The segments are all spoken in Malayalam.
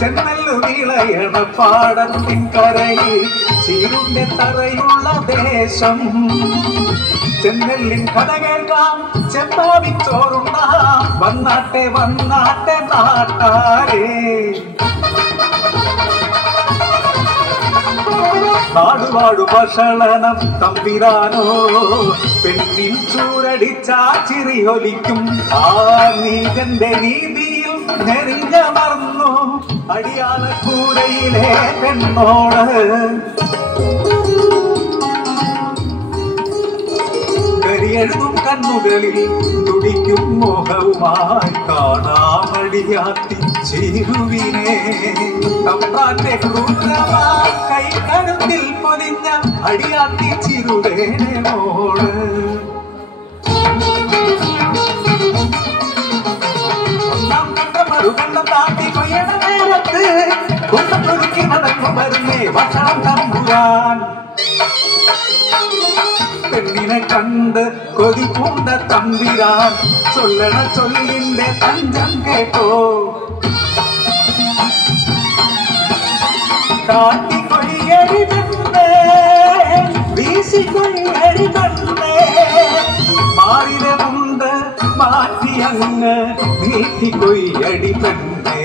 ചെന്നല്ലു വിളയണ പാടത്തിൻ കരയിൽ ചീരുന്റെ തറയുള്ള ദേശം ചെന്നല്ലിൻ കഥ കേൾക്കാം ചെമ്പാവിച്ചോറുണ്ടാം വന്നാട്ടെ വന്നാട്ടെ നാട്ടാരേ നാടുവാടു ഭക്ഷണം തമ്പിരാനോ പെണ്ണിൻ ചൂരടിച്ചാ ചിറിയൊലിക്കും ആ നീജന്റെ നീതിയിൽ നെറിഞ്ഞമർന്നു അടിയാള കൂരയിലെ പെണ്ണോട് കരിയെഴുതും കണ്ണുകളിൽ തുടിക്കും മോഹവുമായി കാണാമടിയാത്തി ചിരുവിനെ തമ്പ്രാന്റെ ക്രൂരമാ കൈകരുത്തിൽ പൊലിഞ്ഞ അടിയാത്തി ചിരുവേനെ മോള് ഒന്നാം കണ്ട മറുകണ്ണം താണ്ടി കൊയ്യണ നേരത്ത് കുന്നൊരുക്കി നടന്നു വരുന്നേ ഭക്ഷണം തമ്പുരാൻ പെണ്ണിനെ കണ്ട് കൊതിപൂണ്ട തമ്പിരാൻ ചൊല്ലണ ചൊല്ലിന്റെ തഞ്ചം കേട്ടോ കാട്ടിക്കൊയ്യടി പെണ്ണേ വീശിക്കൊയ്യടി പെണ്ണേ മാറിലെ മുണ്ട് മാറ്റി അങ്ങ് നീട്ടിക്കൊയ്യടി പെണ്ണേ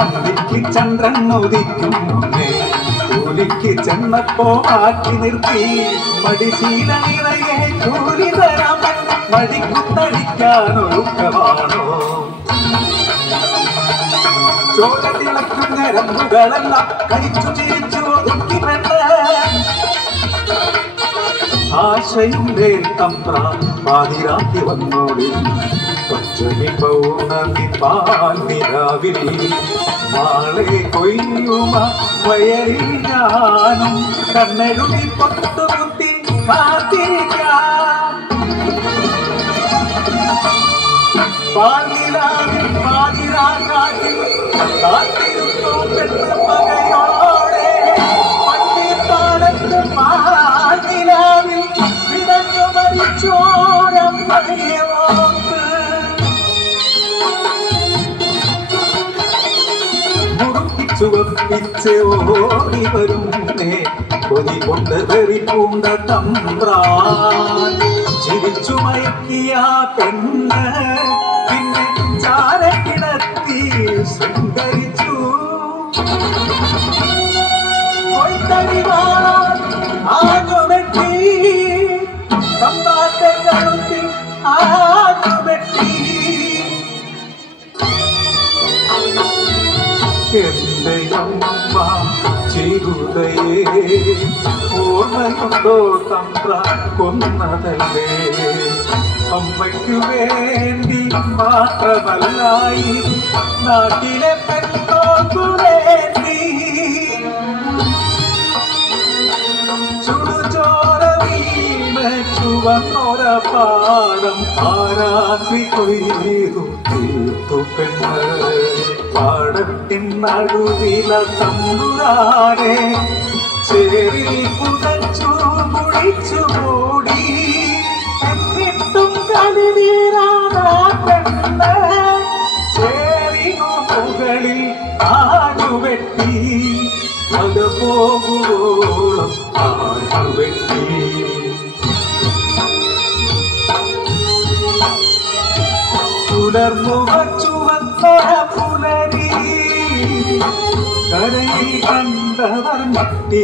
അന്തിക്ക് ചന്ദ്രൻ ഉദിക്കും മുന്നേ കൂലിക്ക് ചെന്നപ്പോ മാറ്റി നിർത്തി മടിശീല നിറയെ കൂലി തരാം മടിക്കുത്തടിക്കാനൊരുക്കമാണോ ചോര തിളക്കും ഞരമ്പുകളെല്ലാം കഴിച്ചു ചിരിച്ചു ഒതുക്കി പെണ്ണ് ആശയുടെ തമ്പ്ര പാതിരാക്കി വന്നോടി പച്ചമി പൗർണമി പാൽനിലാവിൽ നാളെ കൊയ്യുമ വയറിൽ ഞാനും കണ്ണെഴുതി പൊട്ടുകുത്തി കാത്തിരിക്കാം പാൽനിലാവിൽ പാതിരാക്കാട്ടിൽ കാത്തിരുന്നു പെണ്ണ് മകയോടെ പട്ടിപ്പാടത്ത് പാൽനിലാവിൽ വിടഞ്ഞു മരിച്ചോരം മകയോത്ത് ചുവപ്പിച്ച് ഓടി വരുന്നേ കൊതി കൊണ്ട് വെറിപ്പൂണ്ട തമ്പ്രാൻ ചിരിച്ചു മയക്കിയ പെണ്ണ് പിന്നെ ചാര കിടത്തി ശൃംഗരിച്ചു ആഞ്ഞുവെട്ടി തമ്പാട്ടെ കഴുത്തിൽ ആഞ്ഞുവെട്ടി എന്റെ അമ്മ ചിരുതയേ ഓർമ്മയുണ്ടോ തമ്പ്ര കൊന്നതല്ലേ അമ്മയ്ക്കു വേണ്ടി മാത്രമല്ലായി നാട്ടിലെ പെണ്ണോക്കു വേണ്ടി ചുടുചോര വീണ് ചുവന്നൊര പാടം ആരാത്രി കൊയ്തു തീർത്തു പെണ്ണ് പാടത്തിൻ നടുവില തമ്പുരാനെ ചേരിൽ പുതച്ചു മുടിച്ചു മൂടി എന്നിട്ടും കളിനീരാനാ പെണ്ണ് ചേരിനു മുകളിൽ ആഞ്ഞുവെട്ടി അത് പോകുവോളം ആഞ്ഞുവെട്ടി പുലർന്നു വച്ചുവന്നൊര പുലരി കരയിൽ കണ്ടവർ മട്ടി